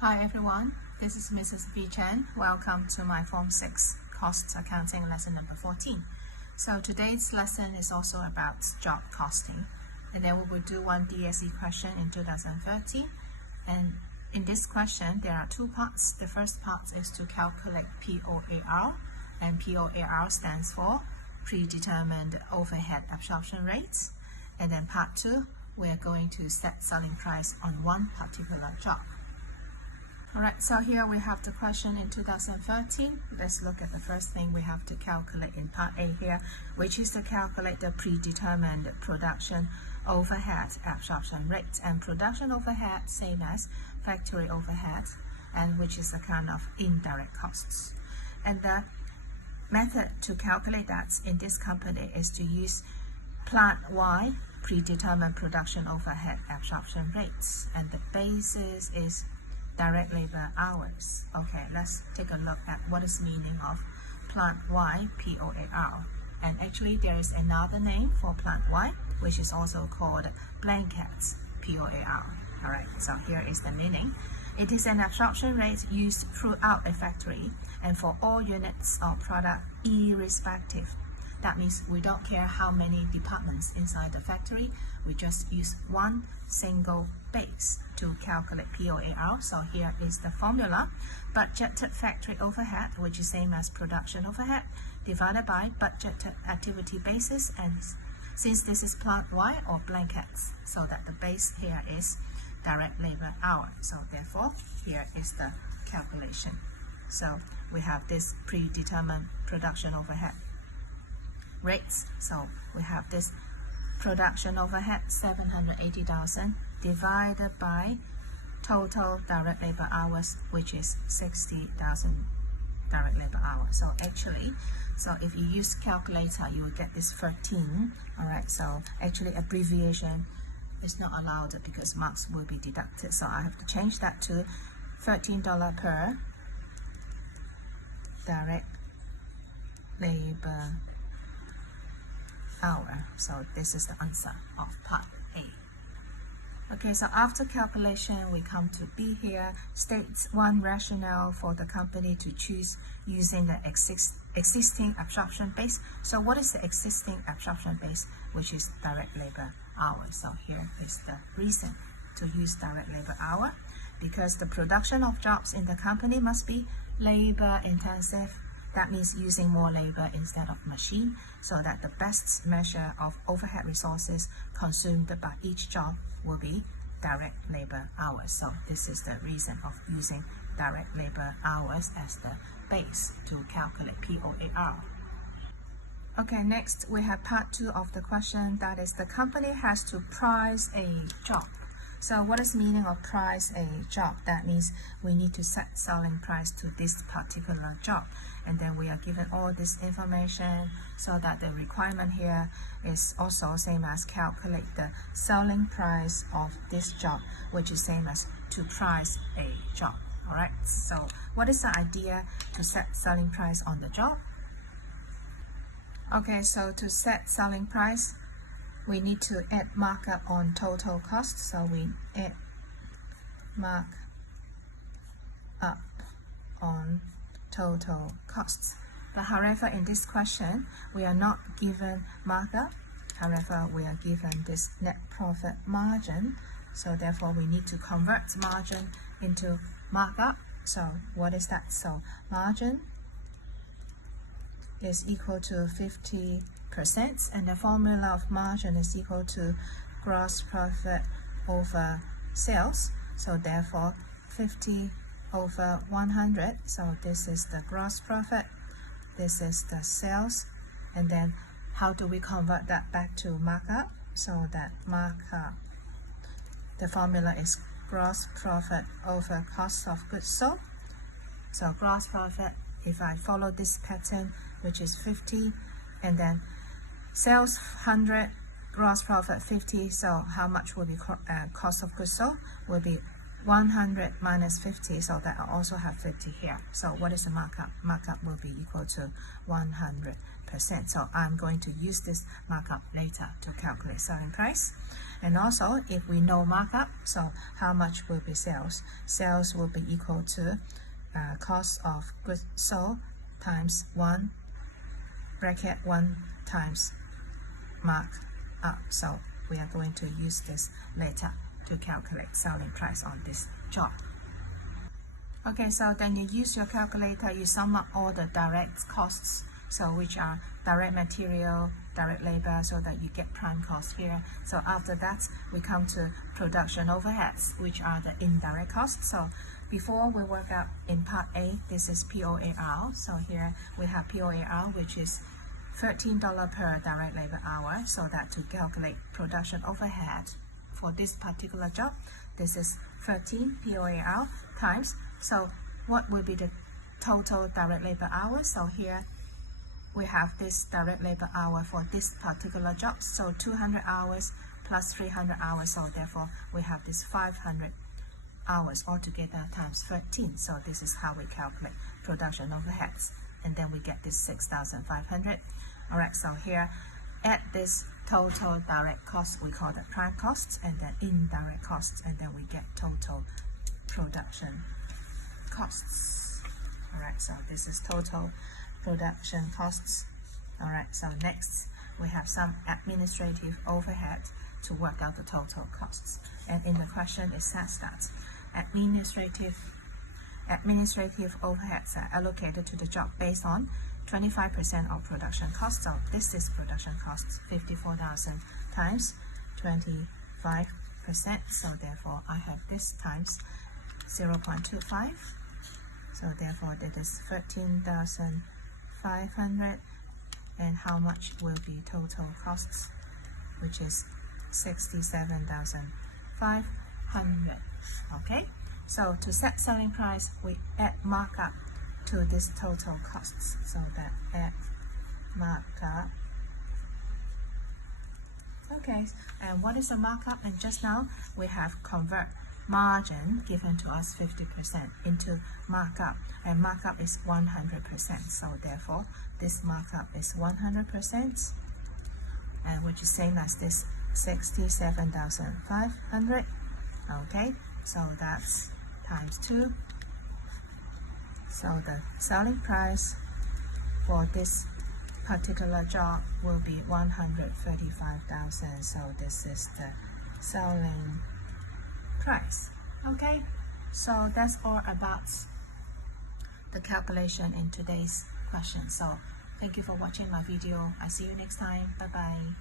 Hi everyone, this is Mrs. V. Chen. Welcome to my Form 6 Cost Accounting lesson number 14. So today's lesson is also about job costing, and then we will do one DSE question in 2030. And in this question there are two parts. The first part is to calculate POAR, and POAR stands for predetermined overhead absorption rates. And then part 2, we're going to set selling price on one particular job. Alright, so here we have the question in 2013. Let's look at the first thing we have to calculate in part A here, which is to calculate the predetermined production overhead absorption rate. And production overhead, same as factory overhead, and which is a kind of indirect costs. And the method to calculate that in this company is to use plant Y predetermined production overhead absorption rates, and the basis is direct labor hours. Okay, let's take a look at what is meaning of plant Y POAR. And actually there is another name for plant Y, which is also called blankets POAR. Alright, so here is the meaning. It is an absorption rate used throughout a factory and for all units of product irrespective. That means we don't care how many departments inside the factory, we just use one single base to calculate POAR. So here is the formula: budgeted factory overhead, which is same as production overhead, divided by budgeted activity basis. And since this is plant Y or blankets, so that the base here is direct labor hour. So therefore, here is the calculation. So we have this predetermined production overhead rates. So we have this production overhead 780,000 divided by total direct labor hours, which is 60,000 direct labor hours. So actually, if you use calculator, you will get this 13. Alright, so actually abbreviation is not allowed because marks will be deducted. So I have to change that to $13 per direct labor hour. So this is the answer of part A. Okay, so after calculation, we come to B here. States one rationale for the company to choose using the existing absorption base. So what is the existing absorption base? Which is direct labor hours. So here is the reason to use direct labor hour, because the production of jobs in the company must be labor intensive. That means using more labor instead of machine, so that the best measure of overhead resources consumed by each job will be direct labor hours. So this is the reason of using direct labor hours as the base to calculate POAR. Okay, next we have part 2 of the question, that is the company has to price a job. So what is meaning of price a job? That means we need to set selling price to this particular job, and then we are given all this information, so that the requirement here is also same as calculate the selling price of this job, which is same as to price a job. Alright, so what is the idea to set selling price on the job? Okay, so to set selling price, we need to add markup on total cost. So we add markup on total costs. But however, in this question, we are not given markup. However, we are given this net profit margin. So therefore, we need to convert margin into markup. So what is that? So margin is equal to 50%, and the formula of margin is equal to gross profit over sales. So therefore 50 over 100, so this is the gross profit, this is the sales, and then how do we convert that back to markup? So that markup, the formula is gross profit over cost of goods sold. So gross profit, if I follow this pattern, which is 50, and then sales 100, gross profit 50, so how much will be cost of goods sold? Will be 100 minus 50, so that I also have 50 here. So what is the markup? Markup will be equal to 100%. So I'm going to use this markup later to calculate selling price. And also, if we know markup, so how much will be sales? Sales will be equal to cost of goods sold times 1 bracket 1 times markup. So we are going to use this later to calculate selling price on this job. Okay, so then you use your calculator, you sum up all the direct costs, so which are direct material, direct labor, so that you get prime cost here. So after that, we come to production overheads, which are the indirect costs. So before we work out in part A, this is POAR. So here we have POAR, which is $13 per direct labor hour, so that to calculate production overhead for this particular job, this is 13 POAR times. So what will be the total direct labor hours? So here we have this direct labor hour for this particular job, so 200 hours plus 300 hours, so therefore we have this 500 hours altogether times 13. So this is how we calculate production overheads, and then we get this 6,500. Alright, so here add this total direct cost, we call that prime costs, and then indirect costs, and then we get total production costs. Alright, so this is total production costs. Alright, so next we have some administrative overhead to work out the total costs. And in the question it says that administrative overheads are allocated to the job based on 25% of production costs. So this is production costs, 54,000 times 25%. So therefore I have this times 0.25. So therefore that is 13,500. And how much will be total costs, which is 67,500. Okay, so to set selling price, we add markup to this total costs. So that add markup. Okay, and what is a markup? And just now we have convert margin given to us 50% into markup, and markup is 100%. So therefore this markup is 100%, and which is same as this 67,500. Okay, so that's times 2. So the selling price for this particular job will be 135,000. So this is the selling price. Okay, so that's all about the calculation in today's question. So thank you for watching my video. I'll see you next time. Bye bye.